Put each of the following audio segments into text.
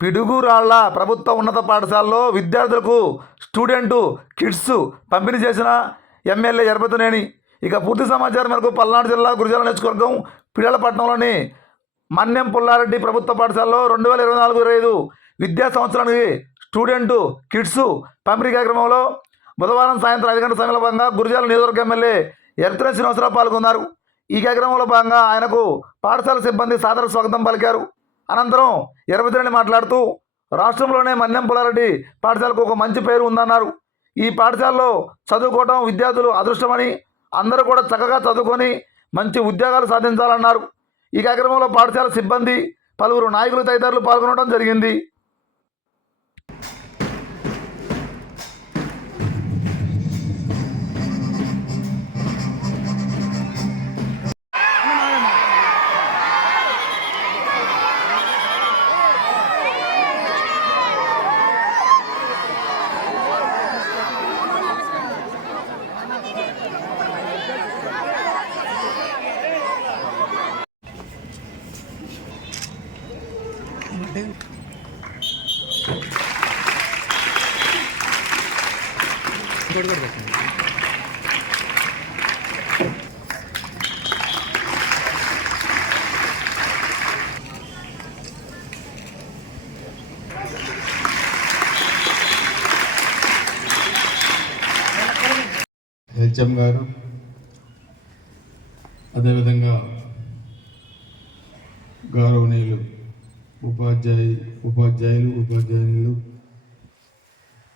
పిడుగురాళ్ళ ప్రభుత్వ ఉన్నత పాఠశాలలో విద్యార్థులకు స్టూడెంటు కిట్స్ పంపిణీ చేసిన ఎమ్మెల్యే ఎరపతినేని. ఇక పూర్తి సమాచారం మేరకు పల్నాడు జిల్లా గురిజాల నియోజకవర్గం పిడలపట్నంలోని మన్యం పుల్లారెడ్డి ప్రభుత్వ పాఠశాలలో రెండు వేల ఇరవై నాలుగు ఇరవై ఐదు విద్యా సంవత్సరానికి స్టూడెంటు కిడ్స్ పంపిణీ కార్యక్రమంలో బుధవారం సాయంత్రం ఐదు గంటల సమయంలో భాగంగా గురిజాల నియోజకవర్గ ఎమ్మెల్యే ఎర్తన శ్రీనివాసరావు పాల్గొన్నారు. ఈ కార్యక్రమంలో భాగంగా ఆయనకు పాఠశాల సిబ్బంది సాదర స్వాగతం పలికారు. అనంతరం ఎరపతిరెడ్డి మాట్లాడుతూ రాష్ట్రంలోనే మన్యం పులారెడ్డి పాఠశాలకు ఒక మంచి పేరు ఉందన్నారు. ఈ పాఠశాలలో చదువుకోవడం విద్యార్థులు అదృష్టమని అందరూ కూడా చక్కగా చదువుకొని మంచి ఉద్యోగాలు సాధించాలన్నారు. ఈ కార్యక్రమంలో పాఠశాల సిబ్బంది పలువురు నాయకులు తదితరులు పాల్గొనడం జరిగింది. హెచ్ఎం గారు అదేవిధంగా గౌరవనీయులు ఉపాధ్యాయ ఉపాధ్యాయులు ఉపాధ్యాయులు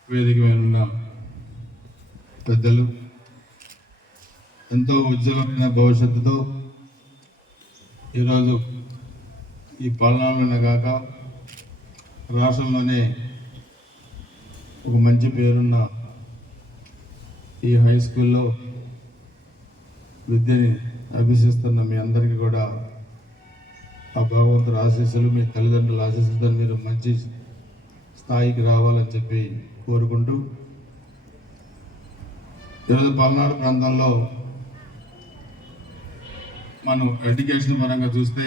వేదిక మీద ఉన్న పెద్దలు ఎంతో ఉజ్వలమైన భవిష్యత్తుతో ఈరోజు ఈ పాలనలోనే కాక రాష్ట్రంలోనే ఒక మంచి పేరున్న ఈ హై స్కూల్లో విద్యని అభ్యసిస్తున్న మీ అందరికీ కూడా ఆ భగవంతుడు ఆశీస్సులు మీ తల్లిదండ్రుల ఆశీస్సులతో మీరు మంచి స్థాయికి రావాలని చెప్పి కోరుకుంటూ ఈరోజు పల్నాడు ప్రాంతంలో మనం ఎడ్యుకేషన్ పరంగా చూస్తే